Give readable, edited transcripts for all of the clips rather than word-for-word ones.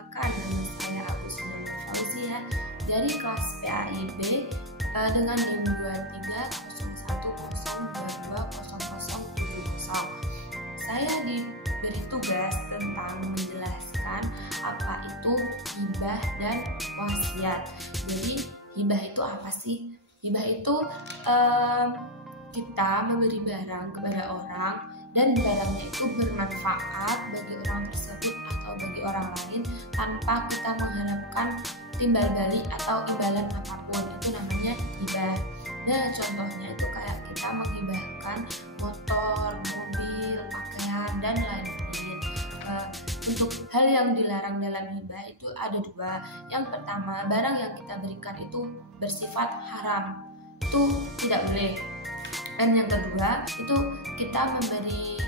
Perkenalkan, nama saya Agustina Nur Fauzia dari kelas PAIB dengan NIM 2301022070. Saya diberi tugas tentang menjelaskan apa itu hibah dan wasiat. Jadi hibah itu apa sih? Hibah itu kita memberi barang kepada orang dan barangnya itu bermanfaat bagi orang tersebut atau bagi orang lain tanpa kita mengharapkan timbal balik atau imbalan apapun. Itu namanya hibah. Nah, contohnya itu kayak kita menghibahkan motor, mobil, pakaian, dan lain-lain. Untuk hal yang dilarang dalam hibah itu ada dua. Yang pertama, barang yang kita berikan itu bersifat haram, itu tidak boleh. Dan yang kedua, itu kita memberi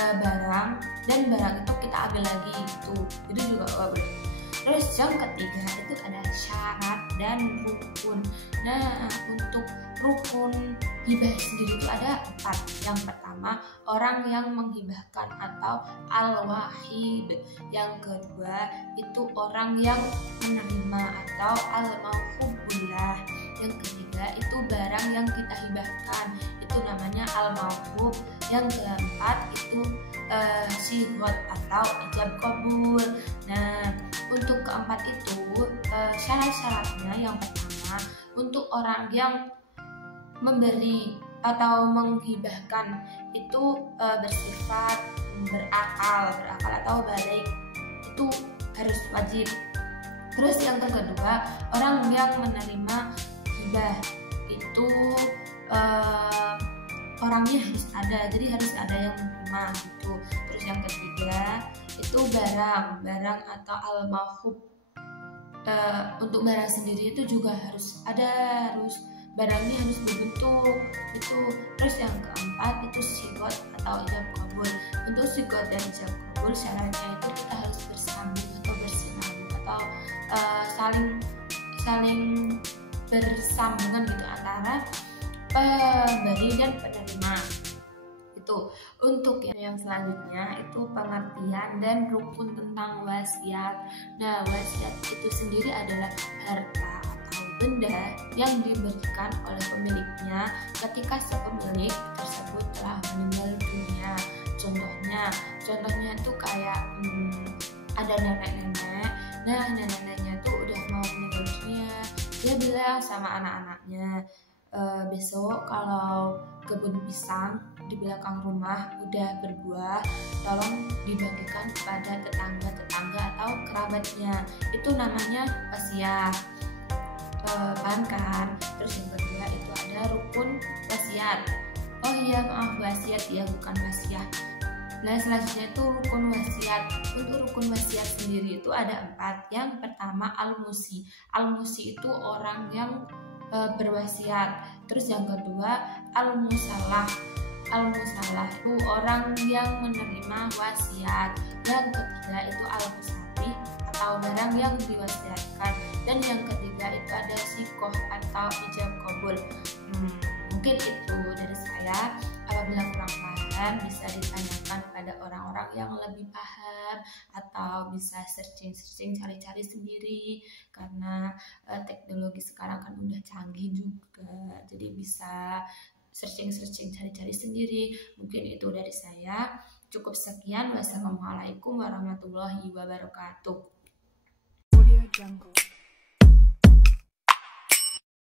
barang dan barang itu kita ambil lagi, itu juga nggak boleh. Terus yang ketiga itu ada syarat dan rukun. Nah, untuk rukun hibah sendiri itu ada 4. Yang pertama, orang yang menghibahkan atau al-wahib. Yang kedua, itu orang yang menerima atau al-mauhubullah. Yang ketiga, itu barang yang kita hibahkan, itu namanya al-mauhub. Yang keempat, itu sigot atau ijab qabul. Nah, untuk keempat itu syarat-syaratnya yang pertama, untuk orang yang memberi atau menghibahkan itu bersifat berakal atau balik, itu harus wajib. Terus yang kedua, orang yang menerima hibah itu orangnya harus ada, jadi harus ada yang menerima gitu. Terus yang ketiga itu barang atau al-mauhub. Untuk barang sendiri itu juga harus ada, barangnya harus berbentuk itu. Terus yang keempat itu sigot atau ijab qabul. Untuk sigot dan ijab qabul syaratnya itu kita harus bersambung atau bersinambung atau saling bersambungan gitu antara pemberi dan penerima. Itu untuk yang selanjutnya itu pengertian dan rukun tentang wasiat. Nah, wasiat itu sendiri adalah harta atau benda yang diberikan oleh pemiliknya ketika si pemilik tersebut telah meninggal dunia. Contohnya itu kayak ada nenek-nenek. Nah, nenek-neneknya tuh udah mau meninggal dunia. Dia bilang sama anak-anaknya, besok kalau kebun pisang di belakang rumah udah berbuah, tolong dibagikan kepada tetangga atau kerabatnya. Itu namanya wasiat. Paham kan? Terus yang kedua itu ada rukun wasiat. Oh iya, maaf, wasiat ya, bukan wasiat. Nah, selanjutnya itu rukun wasiat. Untuk rukun wasiat sendiri itu ada 4. Yang pertama al-musi. Al-musi itu orang yang berwasiat. Terus yang kedua al-musallah. Al-musallah itu orang yang menerima wasiat. Yang ketiga itu al-musafih atau barang yang diwasiatkan. Dan yang ketiga itu ada sikoh atau ijab qabul. Mungkin itu dari saya. Apabila kurang paham bisa ditanyakan pada orang-orang yang lebih paham atau bisa searching cari-cari sendiri, karena teknologi sekarang kan udah canggih juga, jadi bisa searching cari-cari sendiri. Mungkin itu dari saya. Cukup sekian. Wassalamualaikum warahmatullahi wabarakatuh.